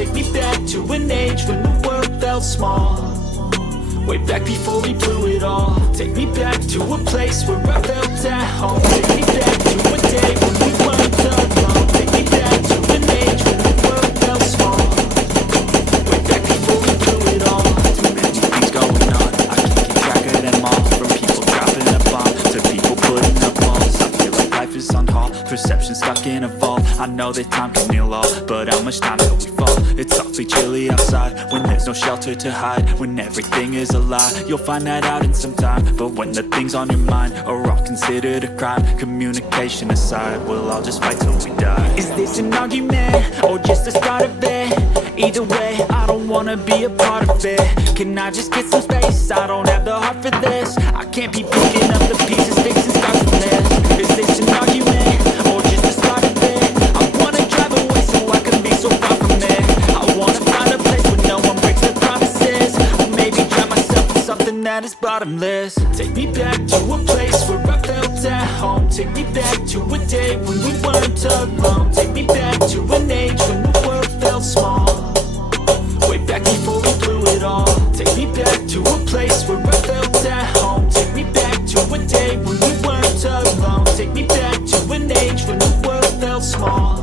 Take me back to an age when the world felt small. Way back before we blew it all. Take me back to a place where I felt at home. Take me back to a day when we weren't alone. Take me back to an age when the world felt small. Way back before we blew it all. Too many things going on, I can't keep track of them all. From people dropping a bomb to people putting up walls. I feel like life is on hold, perception stuck in a vault. I know that time can heal all, but how much time till we fall? It's awfully chilly outside, when there's no shelter to hide. When everything is a lie, you'll find that out in some time. But when the things on your mind are all considered a crime, communication aside, we'll all just fight till we die. Is this an argument, or just the start of it? Either way, I don't wanna be a part of it. Can I just get some space? I don't have the heart for this. I can't be picking up the pieces, fixing scars from this. Is this an argument, or just the start of it? I wanna drive away so I can be so far from it. I wanna find a place where no one breaks their promises. Or maybe drown myself in something that is bottomless. Take me back to a place where I felt at home. Take me back to a day when we weren't alone. Take me back to an age when the world felt small. Way back before we blew it all. Take me back to a place where I felt at home. Take me back to a day when we weren't alone. Take me back to an age when the world felt small.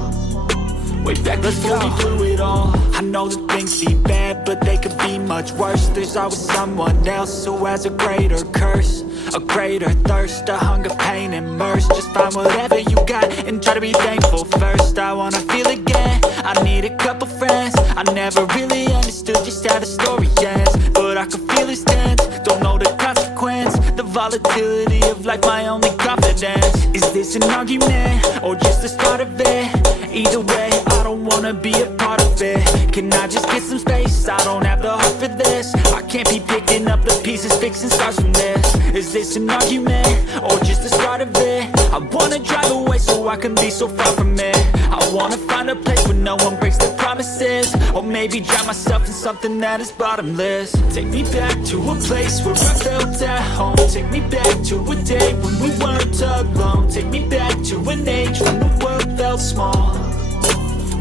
Way back before we blew it all. I know that things seem bad, but they could be much worse. There's always someone else who has a greater curse, a greater thirst, a hunger, pain, and mercy. Just find whatever you got and try to be thankful first. I wanna feel again, I need a couple friends. I never really understood just how the story ends, but I can feel it's tense, don't know the consequence. The volatility of life, my only confidence. Is this an argument, or just the start of it? Either way, I don't wanna be a part of it. Can I just get some space? I don't have the heart for this. I can't be picking up the pieces, fixing scars from this. Is this an argument, or just the start of it? I wanna drive away so I can be so far from it. I wanna find a place where no one breaks their promises. Or maybe drown myself in something that is bottomless. Take me back to a place where I felt at home. Take me back to a day when we weren't alone. Take me back to an age when the world felt small.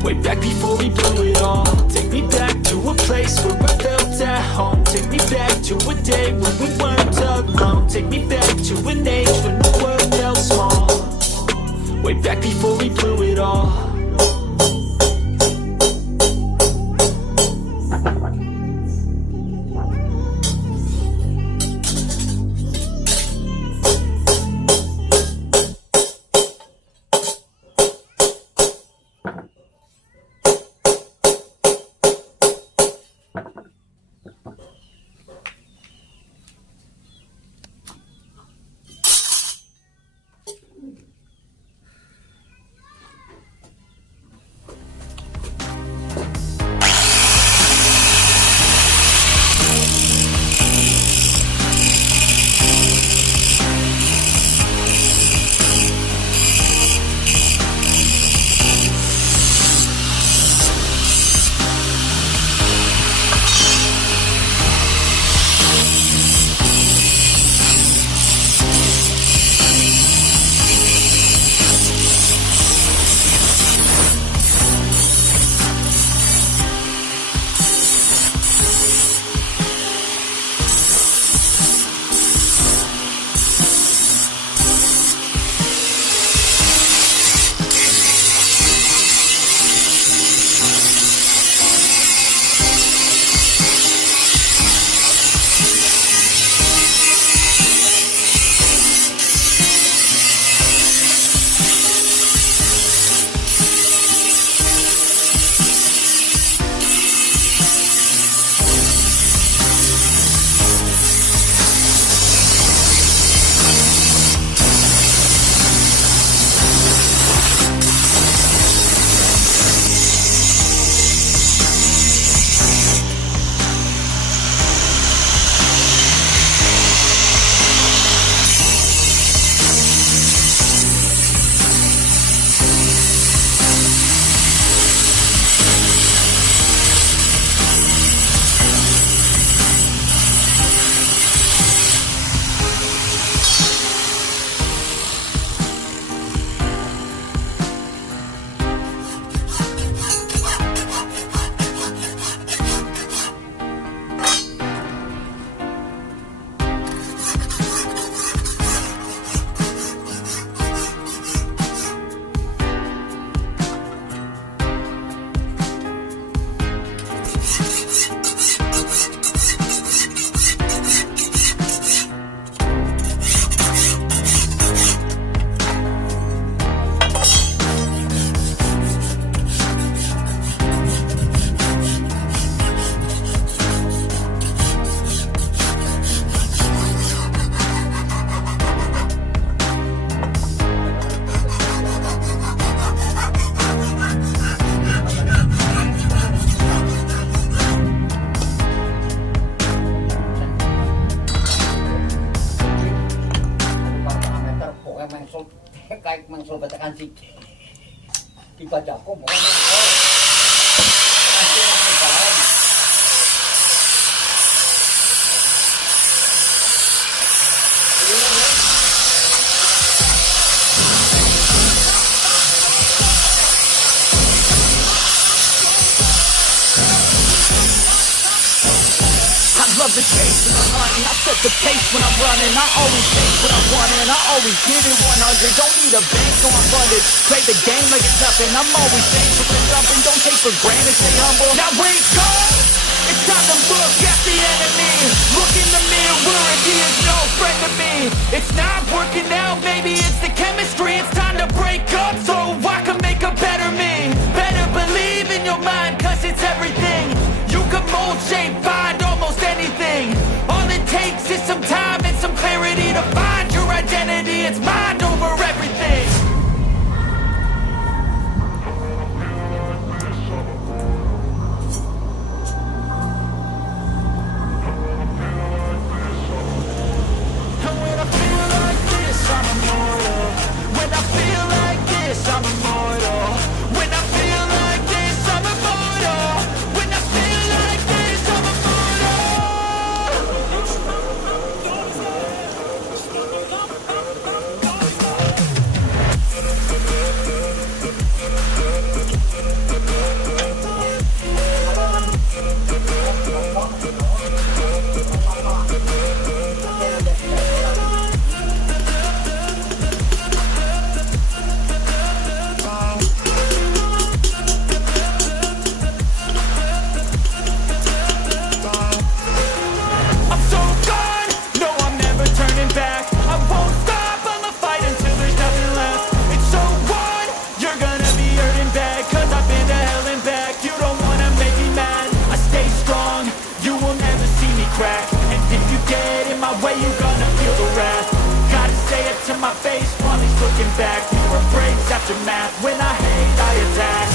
Way back before we blew it all. Take me back to a place where I felt at home. Take me back to a day when we weren't alone. Take me back to an age when the world felt small. Way back before we blew it all. Dipajak kok mau kan? Love the chase and the hunting, I set the pace when I'm running. I always take what I want and I always give it 100. Don't need a bank, so I'm funded. Play the game like it's nothing. I'm always thankful for something. Don't take for granted, stay humble. Now wake up! It's time to look at the enemy. Look in the mirror and he is no friend to me. It's not working out, maybe it's the chemistry. It's time to break up so I can make a better me. Better believe in your mind, cause it's everything. You can mold, shape, find almost anything. All it takes is some time and some clarity to find your identity. It's mind over everything. And when I feel like this, I'm immortal. When I feel like this, I'm immortal. When I feel like this, I'm immortal. When I feel like this, I'm so gone. No, I'm never turning back. I won't stop, I'ma fight until there's nothing left. It's so on, you're gonna be hurting bad, cause I've been to hell and back. You don't wanna make me mad, I stay strong. You will never see me crack. And if you get in my way, you're gonna feel the wrath. Gotta say it to my face while he's looking back. Fewer breaks after math. When I hate, I attack.